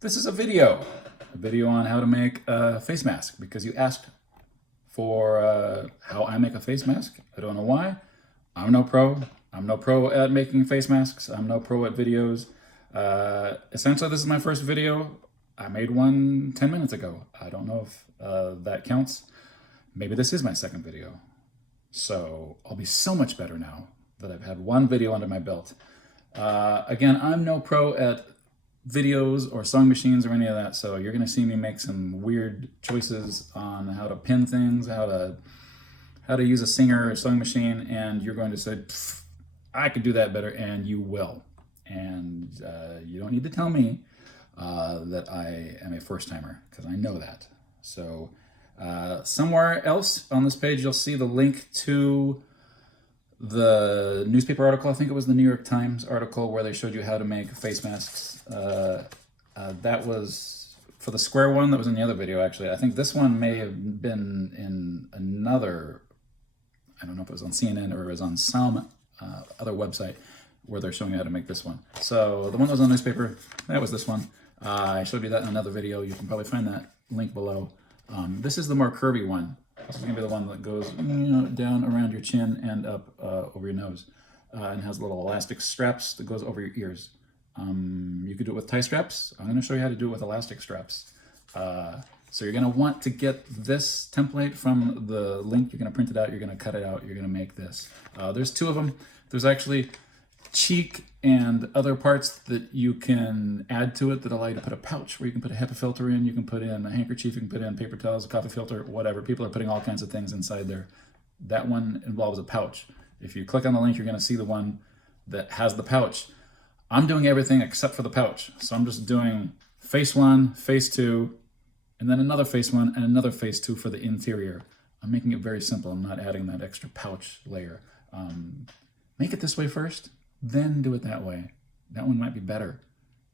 This is a video on how to make a face mask because you asked for how I make a face mask. I don't know why. I'm no pro. I'm no pro at making face masks. I'm no pro at videos. Essentially, this is my first video. I made one 10 minutes ago. I don't know if that counts. Maybe this is my second video. So I'll be so much better now that I've had one video under my belt. Again, I'm no pro at videos or sewing machines or any of that, so you're going to see me make some weird choices on how to pin things, how to use a Singer or sewing machine, and you're going to say, I could do that better, and you will. And you don't need to tell me that I am a first-timer, because I know that. So somewhere else on this page, you'll see the link to the newspaper article. I think it was the New York Times article where they showed you how to make face masks. That was for the square one that was in the other video, actually. I think this one may have been in another, I don't know if it was on CNN or it was on some other website where they're showing you how to make this one. So the one that was on the newspaper, that was this one. I showed you that in another video. You can probably find that link below. This is the more curvy one. This is going to be the one that goes down around your chin and up over your nose, and has little elastic straps that goes over your ears. You could do it with tie straps. I'm going to show you how to do it with elastic straps. So you're going to want to get this template from the link. You're going to print it out. You're going to cut it out. You're going to make this. There's two of them. There's actually cheek and other parts that you can add to it that allow you to put a pouch where you can put a HEPA filter in, you can put in a handkerchief, you can put in paper towels, a coffee filter, whatever. People are putting all kinds of things inside there. That one involves a pouch. If you click on the link, you're going to see the one that has the pouch. I'm doing everything except for the pouch. So I'm just doing face one, face two, and then another face one and another face two for the interior. I'm making it very simple. I'm not adding that extra pouch layer. Make it this way first, then do it that way. That one might be better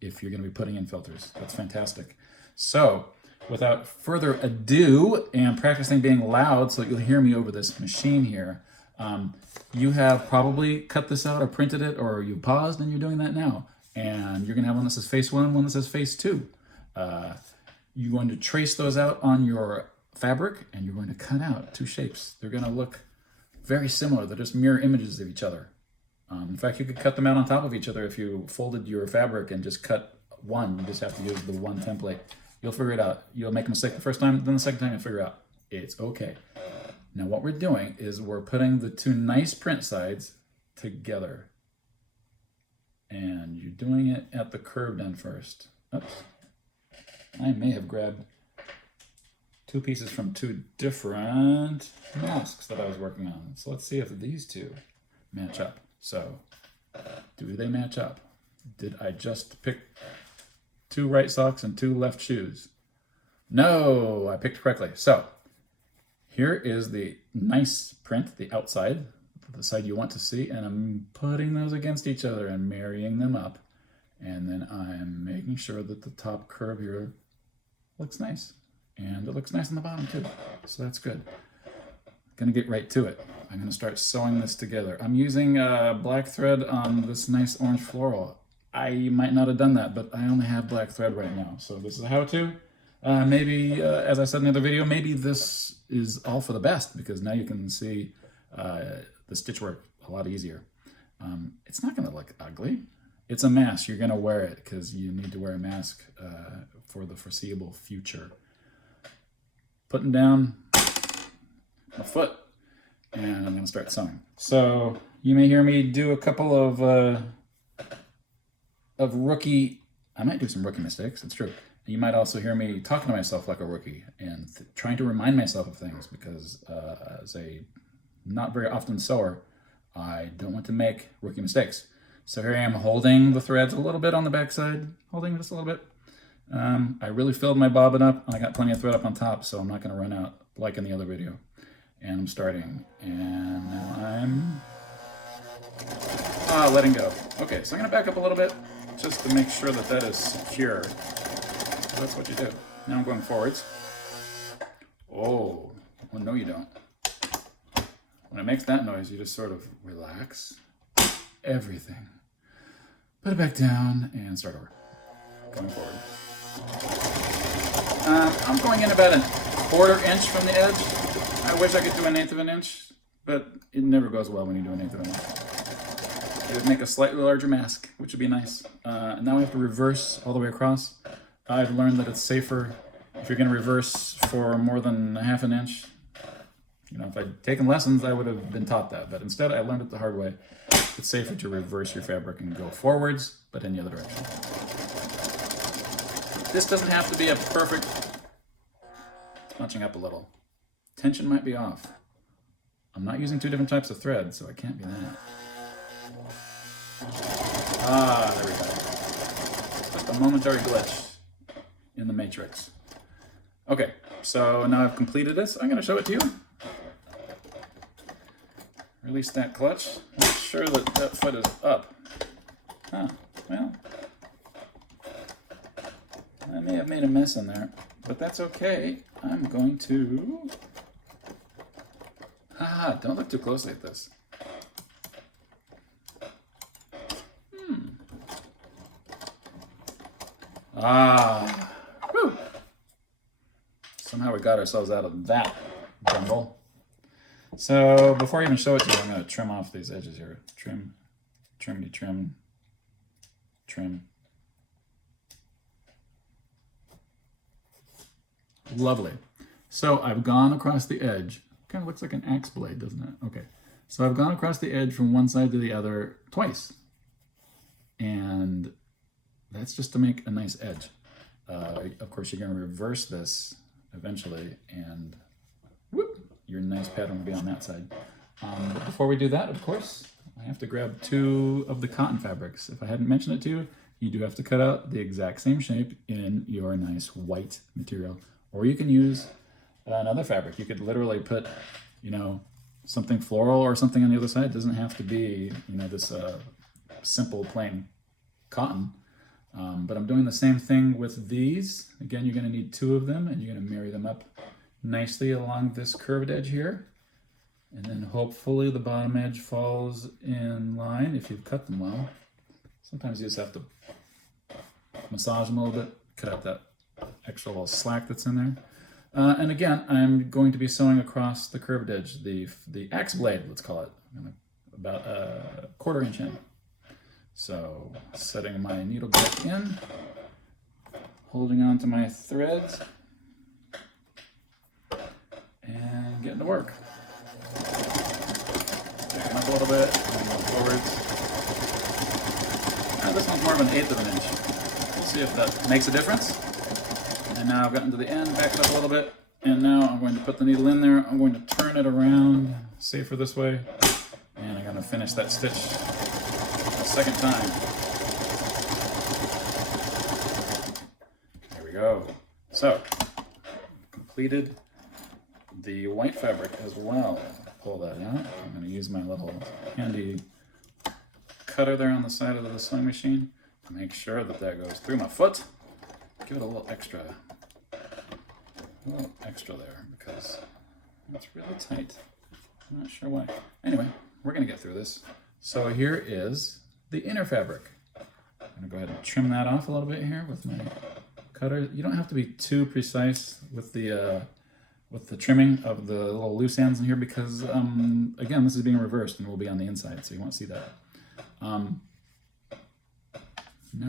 if you're going to be putting in filters. That's fantastic. So without further ado, and practicing being loud so that you'll hear me over this machine here, you have probably cut this out or printed it, or you paused and you're doing that now. And you're going to have one that says face one, one that says face two. You're going to trace those out on your fabric, and you're going to cut out two shapes. They're going to look very similar. They're just mirror images of each other. In fact, you could cut them out on top of each other if you folded your fabric and just cut one. You just have to use the one template. You'll figure it out. You'll make a mistake the first time, then the second time you'll figure out. It's okay. Now what we're doing is we're putting the two nice print sides together. And you're doing it at the curved end first. Oops. I may have grabbed two pieces from two different masks that I was working on. So let's see if these two match up. So, do they match up? Did I just pick two right socks and two left shoes? No, I picked correctly. So, here is the nice print, the outside, the side you want to see, and I'm putting those against each other and marrying them up. And then I'm making sure that the top curve here looks nice. And it looks nice on the bottom too. So that's good. Gonna get right to it. I'm gonna start sewing this together. I'm using black thread on this nice orange floral. I might not have done that, but I only have black thread right now. So this is a how-to. Maybe, as I said in the other video, maybe this is all for the best because now you can see the stitch work a lot easier. It's not gonna look ugly. It's a mask. You're gonna wear it because you need to wear a mask for the foreseeable future. Putting down my foot, and I'm going to start sewing. So you may hear me do a couple of rookie, I might do some rookie mistakes, it's true. You might also hear me talking to myself like a rookie and trying to remind myself of things because as a not very often sewer, I don't want to make rookie mistakes. So here I am holding the threads a little bit on the back side, holding just a little bit. I really filled my bobbin up. I got plenty of thread up on top, so I'm not going to run out like in the other video. And I'm starting, and now I'm letting go. Okay, so I'm going to back up a little bit just to make sure that that is secure. So that's what you do. Now I'm going forwards. Oh, well, no you don't. When it makes that noise, you just sort of relax everything. Put it back down and start over. Going forward. I'm going in about a 1/4 inch from the edge. I wish I could do 1/8 of an inch, but it never goes well when you do 1/8 of an inch. It would make a slightly larger mask, which would be nice. And now we have to reverse all the way across. I've learned that it's safer if you're going to reverse for more than 1/2 inch. You know, if I'd taken lessons, I would have been taught that. But instead, I learned it the hard way. It's safer to reverse your fabric and go forwards, but in the other direction. This doesn't have to be a perfect... Notching up a little. Tension might be off. I'm not using 2 different types of thread, so it can't be that. Ah, there we go. Just a momentary glitch in the matrix. Okay, so now I've completed this. I'm going to show it to you. Release that clutch. Make sure that that foot is up. Huh, well, I may have made a mess in there, but that's okay. I'm going to... Haha, don't look too closely at this. Ah, whew. Somehow we got ourselves out of that jumble. So before I even show it to you, I'm going to trim off these edges here. Trim, trim, trim, trim. Lovely. So I've gone across the edge. Kind of looks like an axe blade, doesn't it? Okay. So I've gone across the edge from one side to the other twice. And that's just to make a nice edge. Of course, you're going to reverse this eventually, and whoop, your nice pattern will be on that side. But before we do that, of course, I have to grab 2 of the cotton fabrics. If I hadn't mentioned it to you, you do have to cut out the exact same shape in your nice white material. Or you can use another fabric. You could literally put, you know, something floral or something on the other side. It doesn't have to be, you know, this simple plain cotton. But I'm doing the same thing with these. Again, you're going to need 2 of them, and you're going to marry them up nicely along this curved edge here. And then hopefully the bottom edge falls in line if you've cut them well. Sometimes you just have to massage them a little bit, cut out that extra little slack that's in there. And again, I'm going to be sewing across the curved edge, the axe blade, let's call it, about a 1/4 inch in. So setting my needle back in, holding on to my threads, and getting to work. Picking up a little bit, and go forwards. Now this one's more of an 1/8 of an inch. We'll see if that makes a difference. And now I've gotten to the end, back it up a little bit, and now I'm going to put the needle in there. I'm going to turn it around, safer this way, and I'm going to finish that stitch a second time. There we go. So, completed the white fabric as well. Pull that out. I'm going to use my little handy cutter there on the side of the sewing machine to make sure that that goes through my foot. Give it a little extra there because it's really tight. I'm not sure why. Anyway, we're going to get through this. So here is the inner fabric. I'm going to go ahead and trim that off a little bit here with my cutter. You don't have to be too precise with the trimming of the little loose ends in here because, again, this is being reversed and will be on the inside, so you won't see that. Now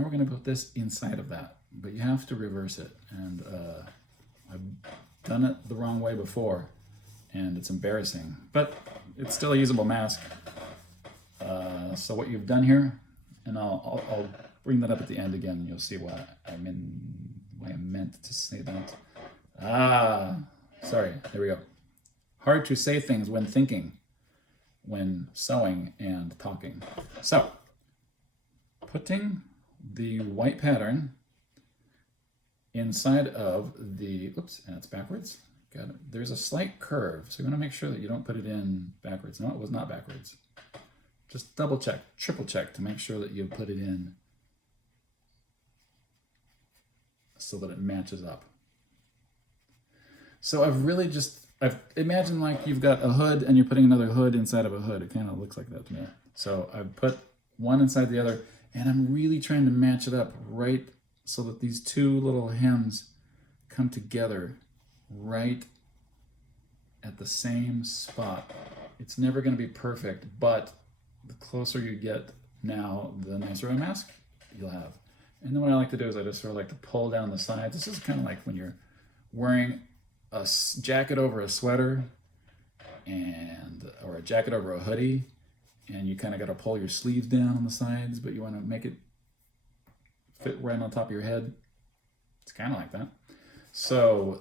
we're going to put this inside of that, but you have to reverse it. And I've done it the wrong way before, and it's embarrassing, but it's still a usable mask. So what you've done here, and I'll bring that up at the end again, and you'll see why I meant to say that. Sorry, there we go. Hard to say things when thinking, when sewing and talking. So, putting the white pattern inside of the, oops, and it's backwards. Got it. There's a slight curve, so you want to make sure that you don't put it in backwards. No, it was not backwards. Just double check, triple check to make sure that you put it in so that it matches up. So I've imagined like you've got a hood and you're putting another hood inside of a hood. It kind of looks like that to me. So I've put one inside the other, and I'm really trying to match it up right so that these two little hems come together right at the same spot. It's never going to be perfect, but the closer you get now, the nicer a mask you'll have. And then what I like to do is I just sort of like to pull down the sides. This is kind of like when you're wearing a jacket over a sweater or a jacket over a hoodie, and you kind of got to pull your sleeves down on the sides, but you want to make it fit right on top of your head. It's kind of like that. So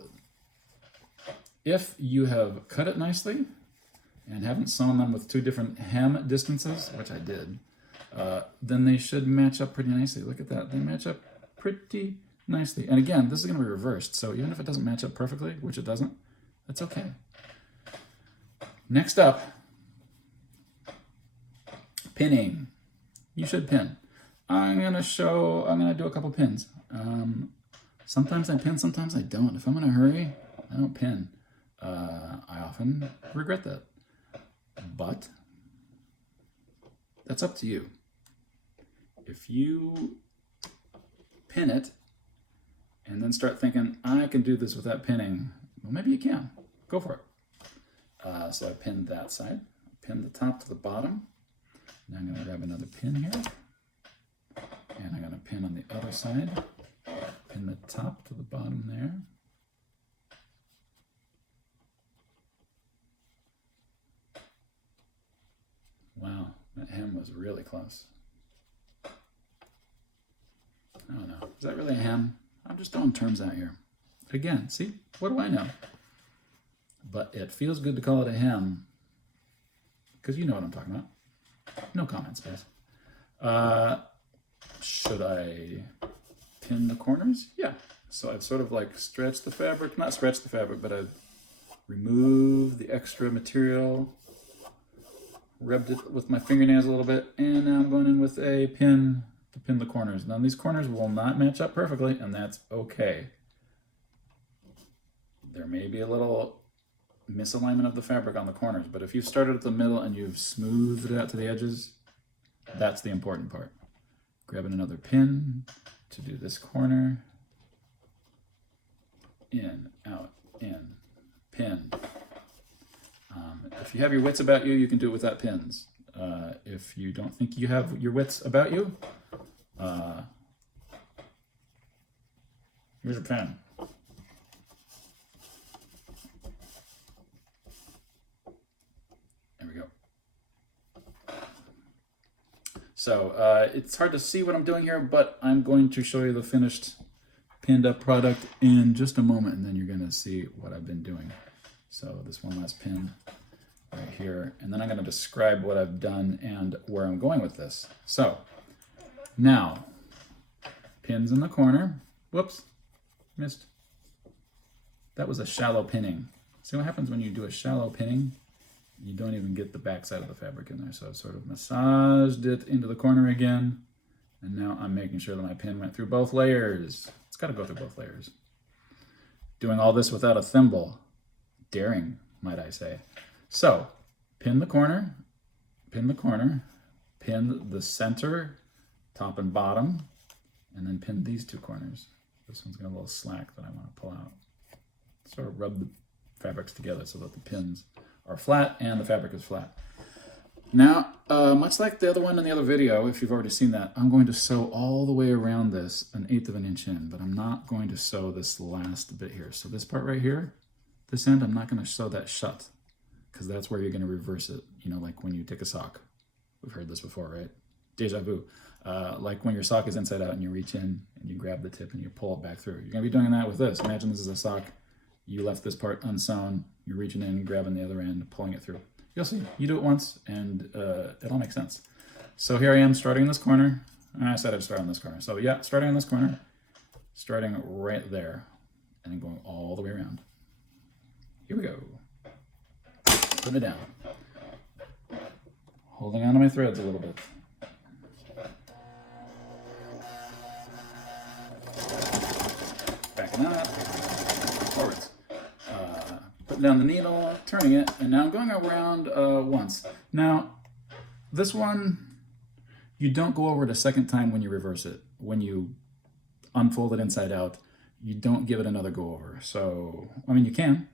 if you have cut it nicely and haven't sewn them with two different hem distances, which I did, then they should match up pretty nicely. Look at that. They match up pretty nicely. And again, this is going to be reversed, so even if it doesn't match up perfectly, which it doesn't, that's okay. Next up, pinning. You should pin. I'm going to do a couple pins. Sometimes I pin, sometimes I don't. If I'm in a hurry, I don't pin. I often regret that. But that's up to you. If you pin it and then start thinking, I can do this without pinning, well, maybe you can. Go for it. So I pinned that side. Pinned the top to the bottom. Now I'm going to grab another pin here. And I'm going to pin on the other side. Pin the top to the bottom there. Wow, that hem was really close. I don't know. Is that really a hem? I'm just throwing terms out here. Again, see? What do I know? But it feels good to call it a hem because you know what I'm talking about. No comments, please. Should I pin the corners? Yeah. So I've sort of like stretched the fabric, not stretched the fabric, but I've removed the extra material, rubbed it with my fingernails a little bit, and now I'm going in with a pin to pin the corners. Now these corners will not match up perfectly, and that's okay. There may be a little misalignment of the fabric on the corners, but if you've started at the middle and you've smoothed it out to the edges, that's the important part. Grabbing another pin to do this corner. In, out, in, pin. If you have your wits about you, you can do it without pins. If you don't think you have your wits about you, here's your pen. There we go. So it's hard to see what I'm doing here, but I'm going to show you the finished pinned up product in just a moment, and then you're going to see what I've been doing. So this one last pin right here, and then I'm going to describe what I've done and where I'm going with this. So now, pins in the corner. Whoops, missed. That was a shallow pinning. See what happens when you do a shallow pinning? You don't even get the back side of the fabric in there. So I've sort of massaged it into the corner again, and now I'm making sure that my pin went through both layers. It's got to go through both layers. Doing all this without a thimble. Daring, might I say. So, pin the corner, pin the center, top and bottom, and then pin these two corners. This one's got a little slack that I want to pull out. Sort of rub the fabrics together so that the pins are flat and the fabric is flat. Now, much like the other one in the other video, if you've already seen that, I'm going to sew all the way around this 1/8 of an inch in, but I'm not going to sew this last bit here. So this part right here, this end, I'm not going to sew that shut because that's where you're going to reverse it. You know, like when you take a sock. We've heard this before, right? Deja vu. Like when your sock is inside out and you reach in and you grab the tip and you pull it back through. You're going to be doing that with this. Imagine this is a sock. You left this part unsewn. You're reaching in, grabbing the other end, pulling it through. You'll see. You do it once, and it all makes sense. So here I am starting in this corner. I said I'd start on this corner. So yeah, starting on this corner, starting right there, and then going all the way around. Here we go. Putting it down. Holding on to my threads a little bit. Backing up. Forwards. Putting down the needle, turning it, and now I'm going around once. Now, this one, you don't go over it a second time when you reverse it. When you unfold it inside out. You don't give it another go over. So, I mean, you can.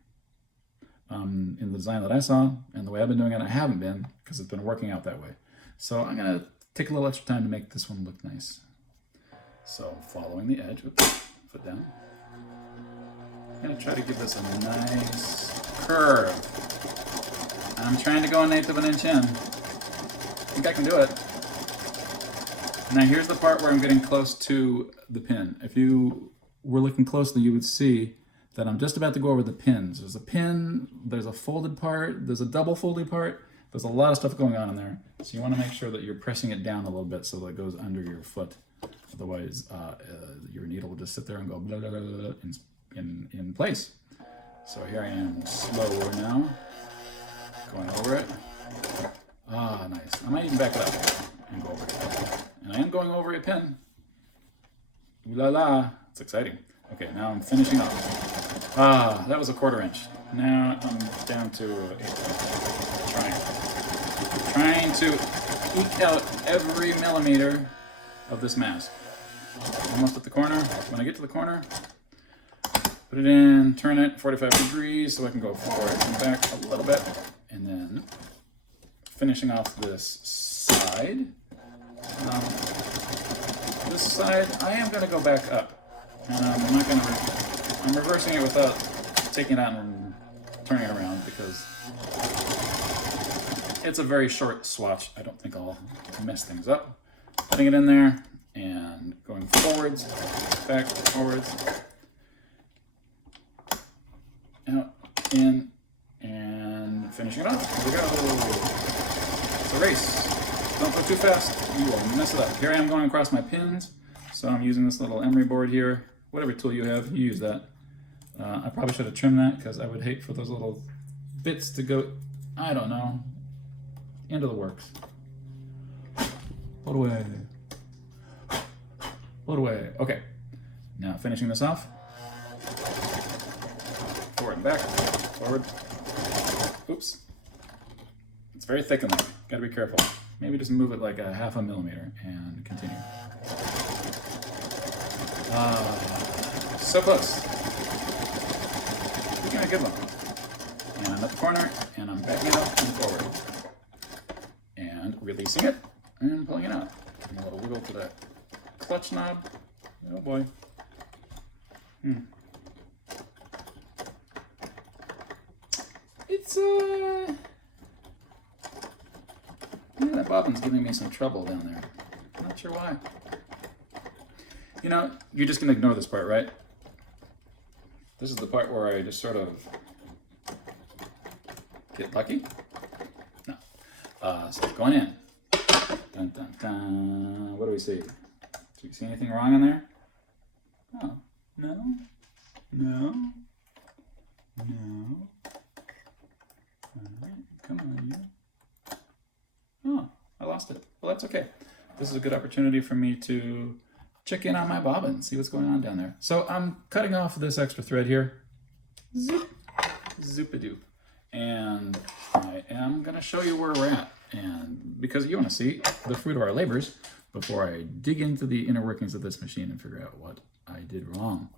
In the design that I saw and the way I've been doing it, I haven't been because it's been working out that way. So I'm going to take a little extra time to make this one look nice. So following the edge, oops, foot down. I'm going to try to give this a nice curve. I'm trying to go 1/8 of an inch in. I think I can do it. Now here's the part where I'm getting close to the pin. If you were looking closely, you would see that I'm just about to go over the pins. There's a pin, there's a folded part, there's a double folded part. There's a lot of stuff going on in there. So you want to make sure that you're pressing it down a little bit so that it goes under your foot. Otherwise, your needle will just sit there and go blah, blah, blah, blah, in place. So here I am, slower now, going over it. Ah, nice. I might even back it up and go over it. And I am going over a pin. Ooh la la, it's exciting. Okay, now I'm finishing off. Ah, that was a 1/4 inch. Now I'm down to 1/8. Trying to eke out every millimeter of this mask. Almost at the corner. When I get to the corner, put it in, turn it 45 degrees so I can go forward and back a little bit. And then finishing off this side. This side, I am going to go back up. And I'm not going to, I'm reversing it without taking it out and turning it around because it's a very short swatch. I don't think I'll mess things up. Putting it in there and going forwards, back, forwards, out, in, and finishing it off. Here we go. It's a race. Don't go too fast. You will mess it up. Here I am going across my pins. So I'm using this little emery board here. Whatever tool you have, you use that. I probably should have trimmed that because I would hate for those little bits to go, I don't know, into the works. Put away. Put away. Okay. Now finishing this off. Forward and back. Forward. Oops. It's very thick in there. Gotta be careful. Maybe just move it like a 1/2 millimeter and continue. So close. We're gonna good one. And I'm at the corner, and I'm backing it up and forward. And releasing it, and pulling it out. And a little wiggle to the clutch knob. Oh boy. It's, yeah, that bobbin's giving me some trouble down there. Not sure why. You know, you're just gonna ignore this part, right? This is the part where I just sort of get lucky. No. So it's going in. Dun, dun, dun. What do we see? Do you see anything wrong in there? Oh, no, no, no. All right, come on, you. Oh, I lost it. Well, that's okay. This is a good opportunity for me to check in on my bobbin, see what's going on down there. So I'm cutting off this extra thread here. Zoop, zoop-a-doop. And I am gonna show you where we're at. And because you wanna see the fruit of our labors before I dig into the inner workings of this machine and figure out what I did wrong.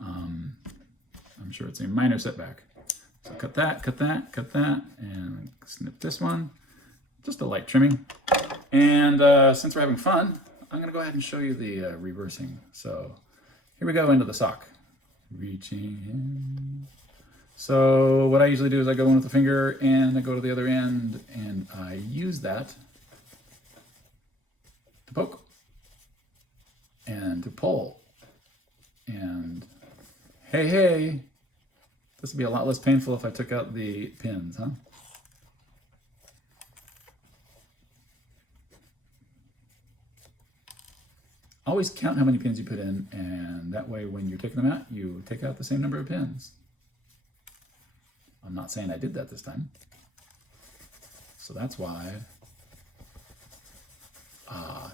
I'm sure it's a minor setback. So cut that, cut that, cut that, and snip this one. Just a light trimming. And since we're having fun, I'm gonna go ahead and show you the reversing. So here we go into the sock. Reaching in. So what I usually do is I go in with the finger and I go to the other end and I use that to poke and to pull. And hey, this would be a lot less painful if I took out the pins, huh? Always count how many pins you put in, and that way when you're taking them out, you take out the same number of pins. I'm not saying I did that this time. So that's why,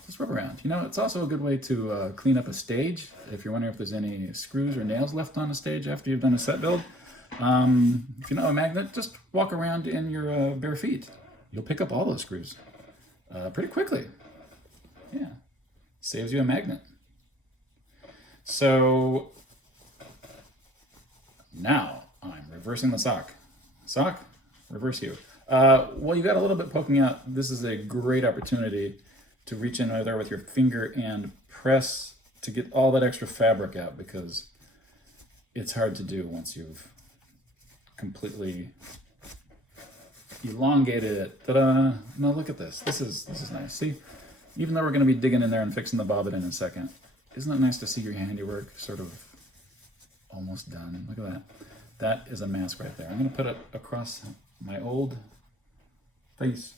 just rub around. You know, it's also a good way to clean up a stage. If you're wondering if there's any screws or nails left on a stage after you've done a set build. If you know a magnet, just walk around in your bare feet. You'll pick up all those screws pretty quickly. Yeah. Saves you a magnet. So now I'm reversing the sock. Sock, reverse you. Well, you got a little bit poking out. This is a great opportunity to reach in right there with your finger and press to get all that extra fabric out, because it's hard to do once you've completely elongated it. Ta-da! No, look at this. This is nice. See, even though we're going to be digging in there and fixing the bobbin in a second, isn't it nice to see your handiwork sort of almost done? Look at that. That is a mask right there. I'm going to put it across my old face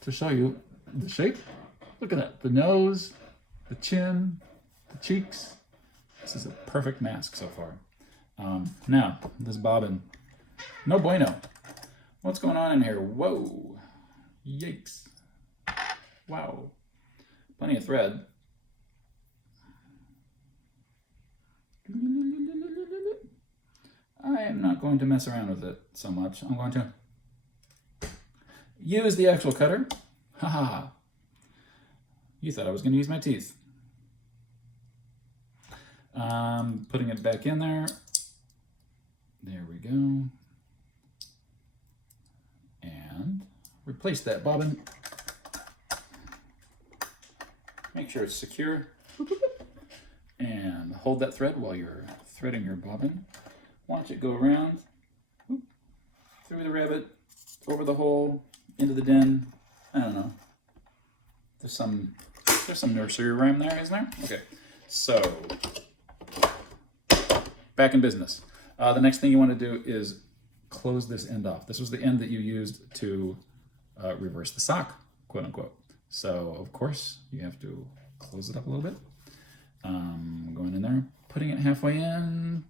to show you the shape. Look at that. The nose, the chin, the cheeks. This is a perfect mask so far. Now, this bobbin. No bueno. What's going on in here? Whoa. Yikes. Wow. Plenty of thread. I am not going to mess around with it so much. I'm going to use the actual cutter. Haha. You thought I was going to use my teeth. Putting it back in there. There we go. And replace that bobbin. Make sure it's secure. And hold that thread while you're threading your bobbin. Watch it go around, through the rabbit, over the hole, into the den. I don't know. There's some nursery rhyme there, isn't there? Okay, so back in business. The next thing you want to do is close this end off. This was the end that you used to reverse the sock, quote unquote. So of course you have to close it up a little bit. Going in there, putting it halfway in,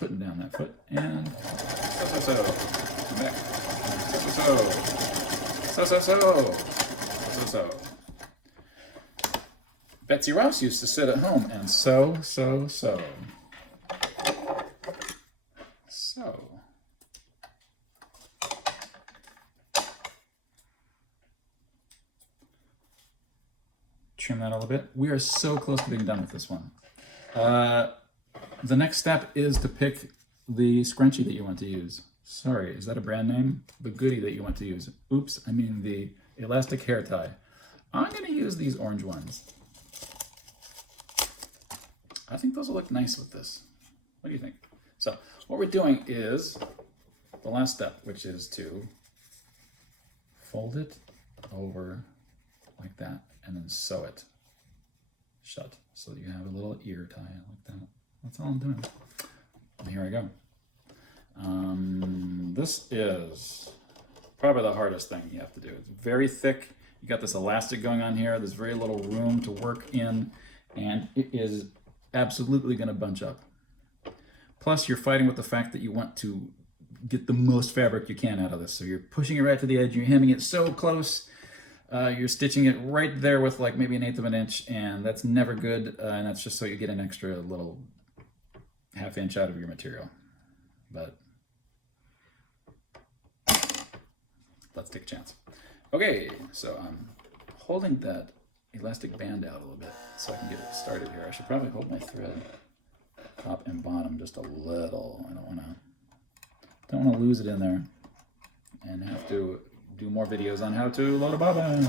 putting down that foot, and so. Come back. So. Betsy Ross used to sit at home and sew. Trim that a little bit. We are so close to being done with this one. The next step is to pick the scrunchie that you want to use. Sorry, is that a brand name? The goodie that you want to use. Oops, I mean the elastic hair tie. I'm going to use these orange ones. I think those will look nice with this. What do you think? So what we're doing is the last step, which is to fold it over like that and then sew it shut so that you have a little ear tie like that. That's all I'm doing. And here I go. This is probably the hardest thing you have to do. It's very thick. You got this elastic going on here. There's very little room to work in, and it is absolutely going to bunch up. Plus, you're fighting with the fact that you want to get the most fabric you can out of this. So you're pushing it right to the edge. You're hemming it so close. You're stitching it right there with like maybe 1/8 of an inch, and that's never good. And that's just so you get an extra little ½ inch out of your material. But let's take a chance. Okay, so I'm holding that elastic band out a little bit so I can get it started here. I should probably hold my thread top and bottom just a little. I don't want to lose it in there and have to do more videos on how to load a bobbin.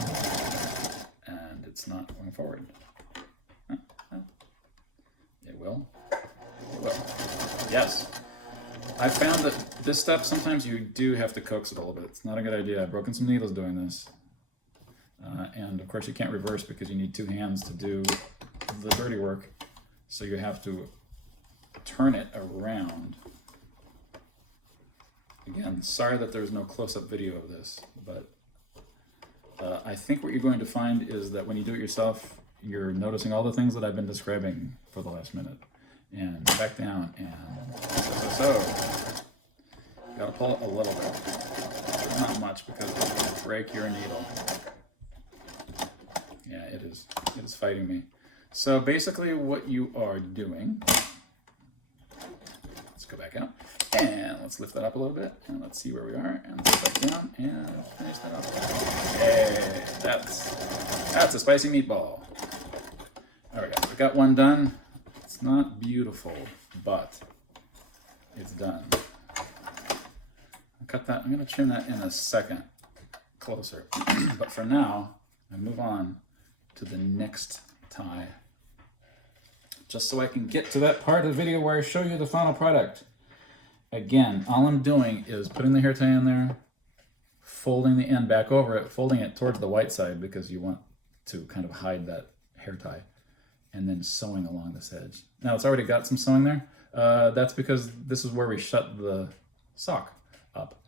And it's not going forward. It will. It will. Yes. I found that this stuff, sometimes you do have to coax it a little bit. It's not a good idea. I've broken some needles doing this. And of course you can't reverse because you need 2 hands to do the dirty work. So you have to turn it around. Again, sorry that there's no close-up video of this, but I think what you're going to find is that when you do it yourself, you're noticing all the things that I've been describing for the last minute. And back down, and so. You gotta pull it a little bit. Not much, because it's going to break your needle. Yeah, it is fighting me. So basically what you are doing, let's go back out, and let's lift that up a little bit, and let's see where we are, and let's go back down, and finish that up. Hey, that's a spicy meatball. There we go, we got one done. It's not beautiful, but it's done. I'll cut that. I'm going to trim that in a second closer. But for now, I move on to the next tie, just so I can get to that part of the video where I show you the final product. Again, all I'm doing is putting the hair tie in there, folding the end back over it, folding it towards the white side because you want to kind of hide that hair tie, and then sewing along this edge. Now it's already got some sewing there. That's because this is where we shut the sock up.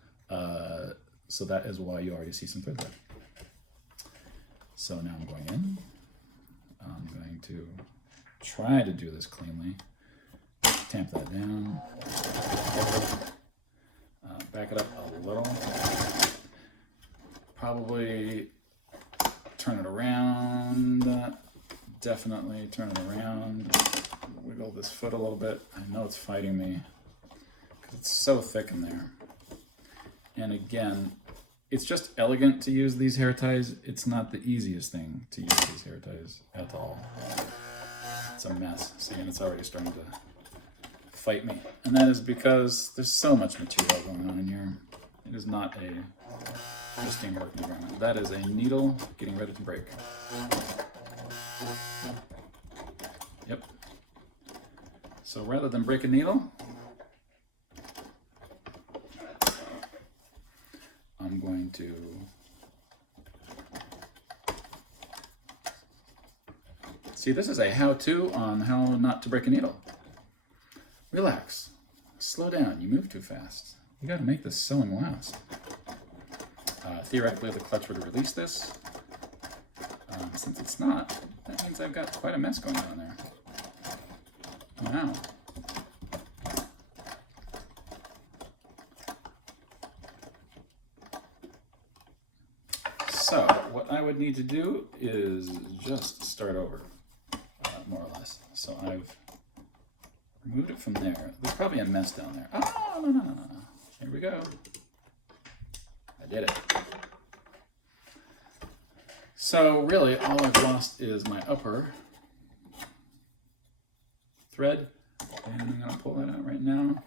So that is why you already see some thread there. So now I'm going in. I'm going to try to do this cleanly. Tamp that down. Back it up a little. Probably turn it around. Definitely turn it around. Wiggle this foot a little bit. I know it's fighting me because it's so thick in there. And again, it's just elegant to use these hair ties. It's not the easiest thing to use these hair ties at all. It's a mess. See, and it's already starting to fight me. And that is because there's so much material going on in here. It is not a pristine working environment. That is a needle getting ready to break. Yep. So rather than break a needle, I'm going to see, this is a how-to on how not to break a needle. Relax, slow down, you move too fast. You gotta make this sewing last. Theoretically, the clutch would release this. Since it's not, that means I've got quite a mess going on there. Wow. So, what I would need to do is just start over, more or less. So I've removed it from there. There's probably a mess down there. Oh, no. Here we go. I did it. So really, all I've lost is my upper thread, and I'm going to pull that out right now.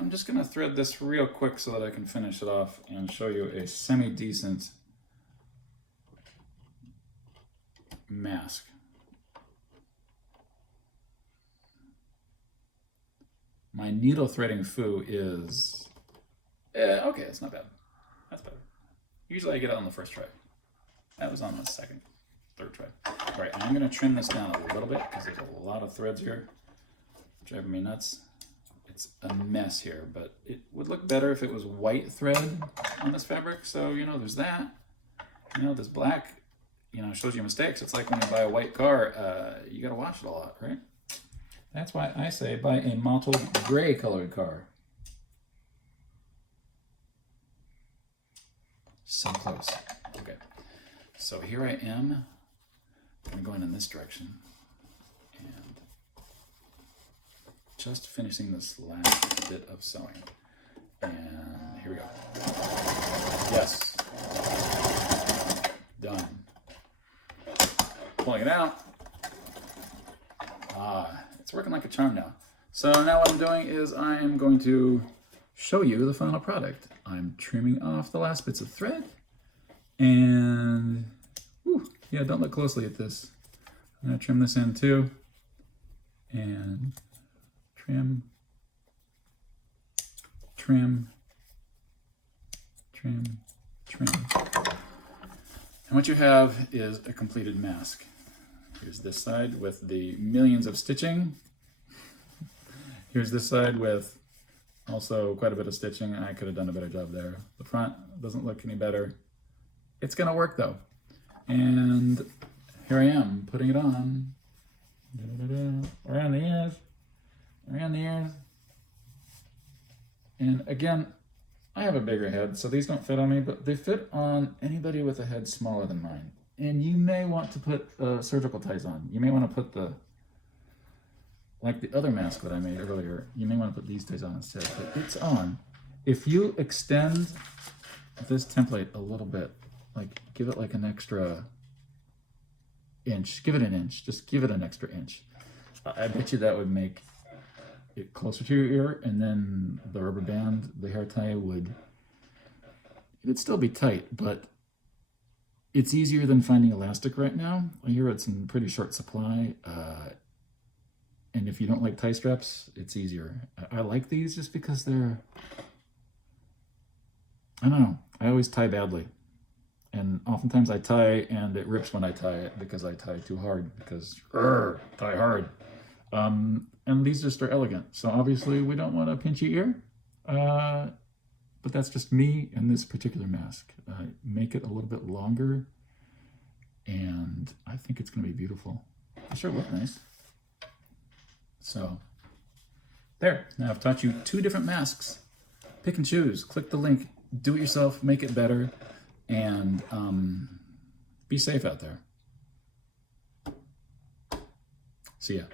I'm just going to thread this real quick so that I can finish it off and show you a semi-decent mask. My needle threading foo is, okay, it's not bad. That's better. Usually I get it on the first try. That was on the second, third try. All right, I'm gonna trim this down a little bit because there's a lot of threads here, driving me nuts. It's a mess here, but it would look better if it was white thread on this fabric. So, you know, there's that. You know, this black, you know, shows you mistakes. It's like when you buy a white car, you gotta wash it a lot, right? That's why I say buy a mottled gray colored car. So close. Okay. So here I am. I'm going in this direction. And just finishing this last bit of sewing. And here we go. Yes. Done. Pulling it out. It's working like a charm now. So now what I'm doing is I am going to show you the final product. I'm trimming off the last bits of thread. And, yeah, don't look closely at this. I'm going to trim this in too. And trim, trim, trim, trim. And what you have is a completed mask. Here's this side with the millions of stitching. Here's this side with also quite a bit of stitching. I could have done a better job there. The front doesn't look any better. It's gonna work though. And here I am putting it on. Around the ears, around the ears. And again, I have a bigger head, so these don't fit on me, but they fit on anybody with a head smaller than mine. And you may want to put surgical ties on. You may want to put like the other mask that I made earlier, you may want to put these ties on instead, but it's on. If you extend this template a little bit, like give it like an extra inch, give it an inch, just give it an extra inch. I bet you that would make it closer to your ear, and then the rubber band, the hair tie it'd still be tight, but it's easier than finding elastic right now. I hear it's in pretty short supply, and if you don't like tie straps, it's easier. I like these just because they're, I don't know, I always tie badly. And oftentimes I tie and it rips when I tie it because I tie too hard, because tie hard. And these just are elegant. So obviously we don't want a pinchy ear, but that's just me and this particular mask. Make it a little bit longer, and I think it's gonna be beautiful. It sure look nice. So there, now I've taught you 2 different masks. Pick and choose, click the link, do it yourself, make it better, and be safe out there. See ya.